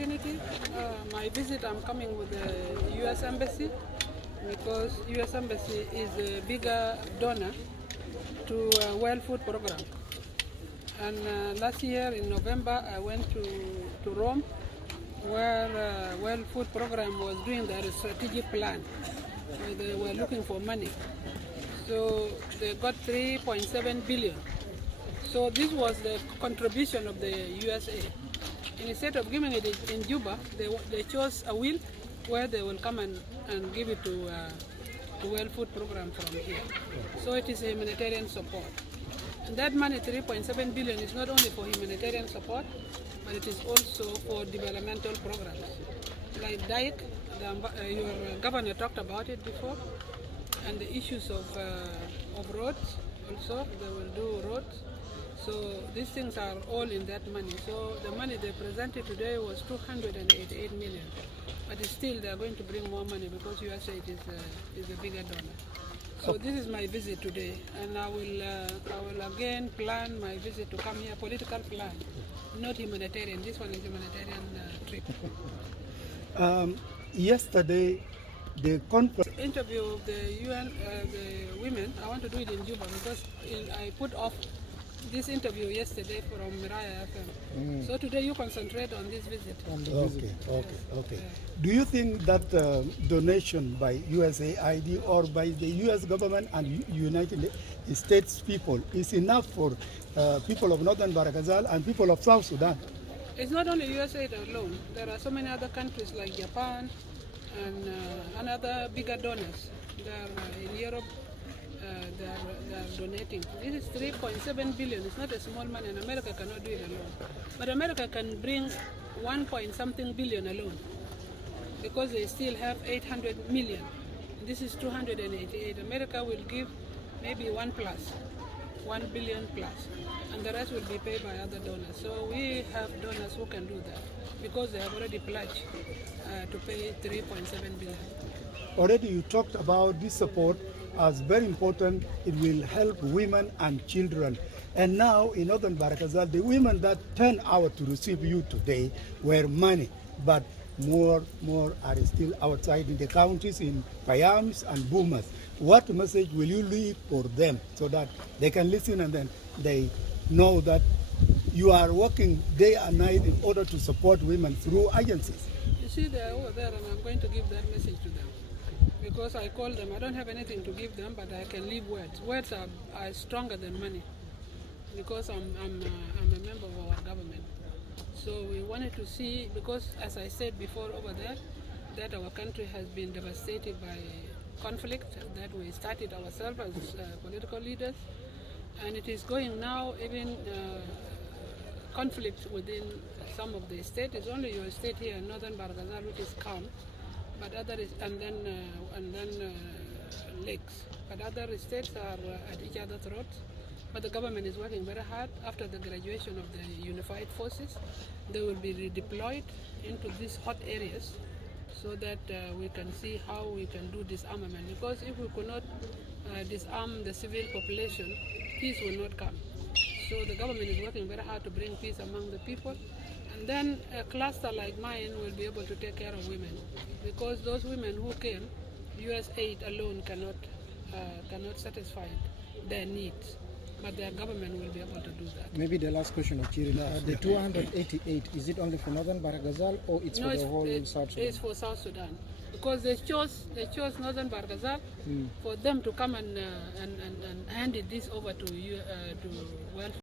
opportunity. My visit, I'm coming with the U.S. Embassy because U.S. Embassy is a bigger donor to World Food Program. And last year in November, I went to Rome, where World Food Program was doing their strategic plan. So they were looking for money. So they got 3.7 billion. So this was the contribution of the USA. And instead of giving it in Juba, they chose Aweil, where they will come and give it to World Food Program from here. So it is a humanitarian support. And that money, 3.7 billion, is not only for humanitarian support, but it is also for developmental programs. Like Dike, your governor talked about it before, and the issues of roads also, they will do roads. So these things are all in that money. So the money they presented today was 288 million. But still they are going to bring more money because USA is a bigger donor. So this is my visit today, and I will again plan my visit to come here, political plan, not humanitarian. This one is humanitarian trip. Yesterday, the conference interview of the UN, the women, I want to do it in Juba because I put off this interview yesterday from Miraya FM. So today you concentrate on this visit. Okay. Do you think that donation by USAID or by the US government and United States people is enough for people of Northern Barakazal and people of South Sudan? It's not only USAID alone. There are so many other countries like Japan and other bigger donors. They are in Europe. They are donating. This is 3.7 billion. It's not a small money, and America cannot do it alone. But America can bring 1.something billion alone because they still have 800 million. This is 288. America will give maybe 1 billion plus, and the rest will be paid by other donors. So we have donors who can do that because they have already pledged to pay 3.7 billion. Already you talked about this support as very important. It will help women and children. And now in Northern Barakazal, the women that turned out to receive you today were many, but more are still outside in the counties, in Payams and Boomers. What message will you leave for them so that they can listen and then they know that you are working day and night in order to support women through agencies? You see, they are over there, and I'm going to give that message to them. Because I call them, I don't have anything to give them, but I can leave words. Words are stronger than money, because I'm a member of our government. So we wanted to see, because as I said before over there, that our country has been devastated by conflict, that we started ourselves as political leaders, and it is going now even conflict within some of the states. It's only your state here in Northern Barakazal which is calm. But others, and then lakes. But other states are at each other's throats. But the government is working very hard. After the graduation of the unified forces, they will be redeployed into these hot areas so that we can see how we can do disarmament. Because if we could not disarm the civil population, peace will not come. So the government is working very hard to bring peace among the people. And then a cluster like mine will be able to take care of women, because those women who came, US aid alone cannot satisfy their needs, but their government will be able to do that. Maybe the last question of Chiri. The 288, is it only for Northern Barakazal or it's for the whole South Sudan? It's for South Sudan, because they chose Northern Barakazal for them to come and hand this over to World